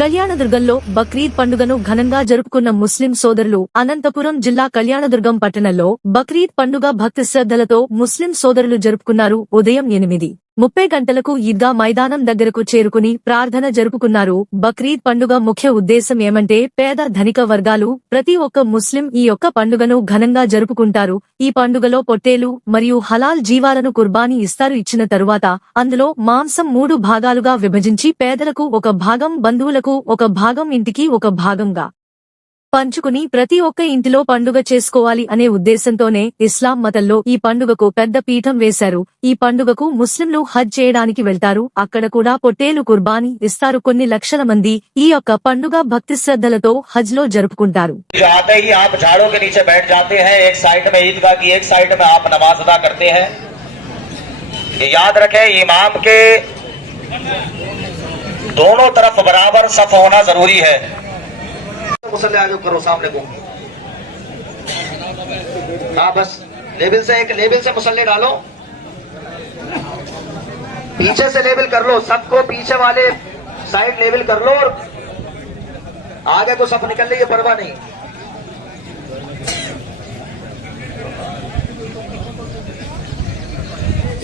కళ్యాణదుర్గంలో బక్రీద్ పండుగను ఘనంగా జరుపుకున్న ముస్లిం సోదరులు అనంతపురం జిల్లా కళ్యాణదుర్గం పట్టణంలో బక్రీద్ పండుగ భక్తి శ్రద్ధలతో ముస్లిం సోదరులు జరుపుకున్నారు ఉదయం ఎనిమిది. ముప్పై గంటలకు ఈద్గా మైదానం దగ్గరకు చేరుకుని ప్రార్థన జరుపుకున్నారు. బక్రీద్ పండుగ ముఖ్య ఉద్దేశం ఏమంటే పేద ధనిక వర్గాలు ప్రతి ఒక్క ముస్లిం ఈ యొక్క పండుగను ఘనంగా జరుపుకుంటారు. ఈ పండుగలో పొట్టేలు మరియు హలాల్ జీవాలను కుర్బానీ ఇస్తారు. ఇచ్చిన తరువాత అందులో మాంసం మూడు భాగాలుగా విభజించి పేదలకు ఒక భాగం బంధువులకు ఒక భాగం ఇంటికి ఒక భాగంగా పంచుకుని ప్రతి ఒక్క ఇంటిలో పండుగ చేసుకోవాలి అనే ఉద్దేశంతోనే ఇస్లాం మతంలో ఈ పండుగకు పెద్ద పీఠం వేశారు ఈ పండుగకు ముస్లింలు హజ్ చేయడానికి వెళ్తారు అక్కడ కూడా పొట్టేలు కుర్బానీ ఇస్తారు కొన్ని లక్షల మంది ఈ యొక్క పండుగ భక్తి శ్రద్ధలతో హజ్ లో జరుపుకుంటారు जो आते ही आप झाड़ों के नीचे बैठ जाते हैं एक साइड में ईदगाह की एक साइड में आप नमाज अदा करते हैं ये याद रखें इमाम के दोनों तरफ बराबर सफ होना जरूरी है मुसल्ले आगे करो सामने को। हाँ बस लेवल से एक लेवल से मुसल्ले डालो। पीछे से लेवल कर लो, सबको पीछे वाले साइड लेवल कर लो और आगे को सब निकल है परवाह नहीं।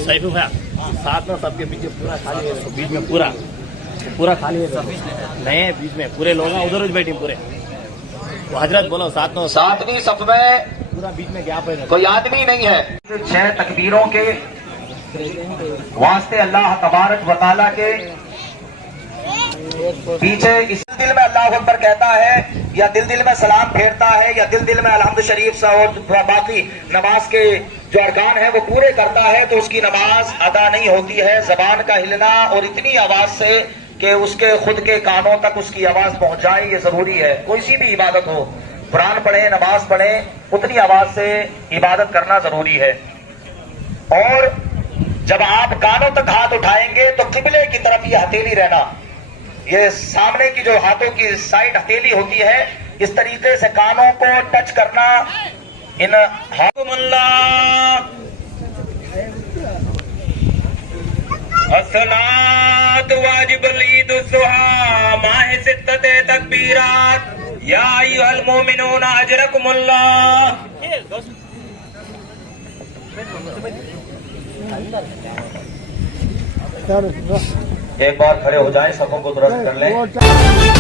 सैफू भैया साथ में सबके पीछे पूरा खाली है। बीच में पूरा। पूरा खाली है। सब है बीच में पूरे लोग उधर बैठे पूरे। हज़रत बोलो में सातवीं सफ में पूरा बीच में गैप है कोई आदमी नहीं है। छह तकबीरों के वास्ते अल्लाह तबारक वताला के पीछे इस दिल में अल्लाह अकबर कहता है या दिल दिल में सलाम फेरता है या दिल दिल में अलहमद शरीफ सा और बाकी नमाज़ के जो अरकान है वो पूरे करता है तो उसकी नमाज़ अदा नहीं होती है। जबान का हिलना और इतनी आवाज़ से कि उसके खुद के कानों तक उसकी आवाज़ पहुँच जाए ये ज़रूरी है। कोई सी भी इबादत हो, कुरान पढ़े, नमाज़ पढ़े, उतनी आवाज़ से इबादत करना ज़रूरी है। और जब आप कानों तक हाथ उठाएँगे तो किबले की तरफ़ ये हथेली रहना। ये सामने की जो हाथों की साइड हथेली होती है, इस तरीके से कानों को टच करना, इन हाकुमुल्ला असलात वाजिब ईद सुहा माह सिद्दत तकबीरात। या अय्युहल मोमिनून अजरकुमुल्लाह। एक बार खड़े हो जाएँ सबों को दुरुस्त कर लें।